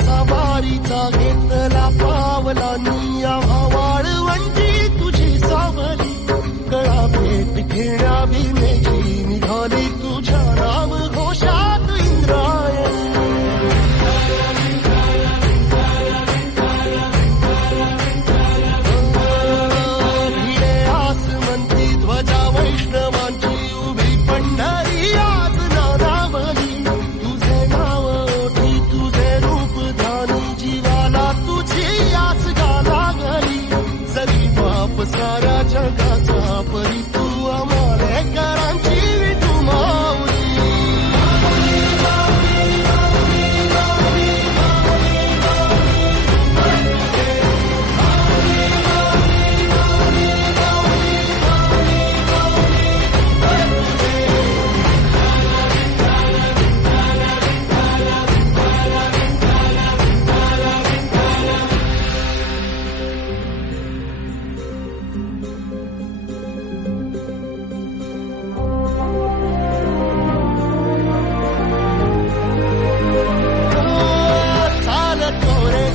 सवारीचा घेतला पावलांनी आम्हा वाळवंटी तुझी सावली गळा भेट घेण्या भीमेची निघाली तुझ्या नाम घोषात इंद्रायणी भिडे आसमंती ध्वजा वैष्णवांची उभी पंढरी आज नादावली तुझे नाव ओठी तुझे रूप ध्यानी जीवाला तुझी आस गा लागली जरी बाप साऱ्या जगाचा परी तू आमालेकरांची विठू माऊली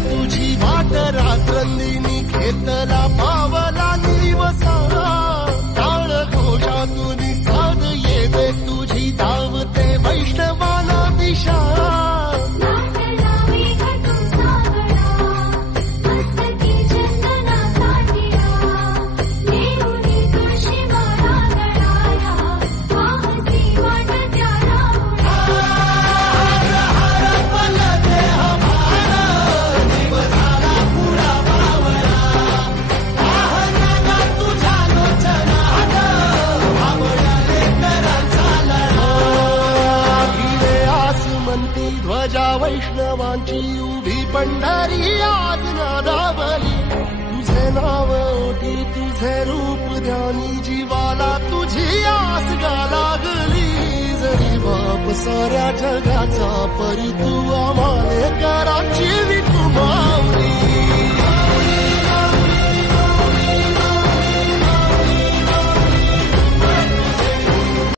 तुझी वाट रात्रंदिनी घेतला पावला दिवसा टाळ घोषातून साध येते तुझी धावते वैष्णवाला दिशा ध्वजा वैष्णवांची उभी पंढरी आज नादावली तुझे नाव ओठी तुझे रूप ध्यानी जीवाला तुझी आस गा लागली जरी बाप साऱ्या जगाचा परी तू आम्हाला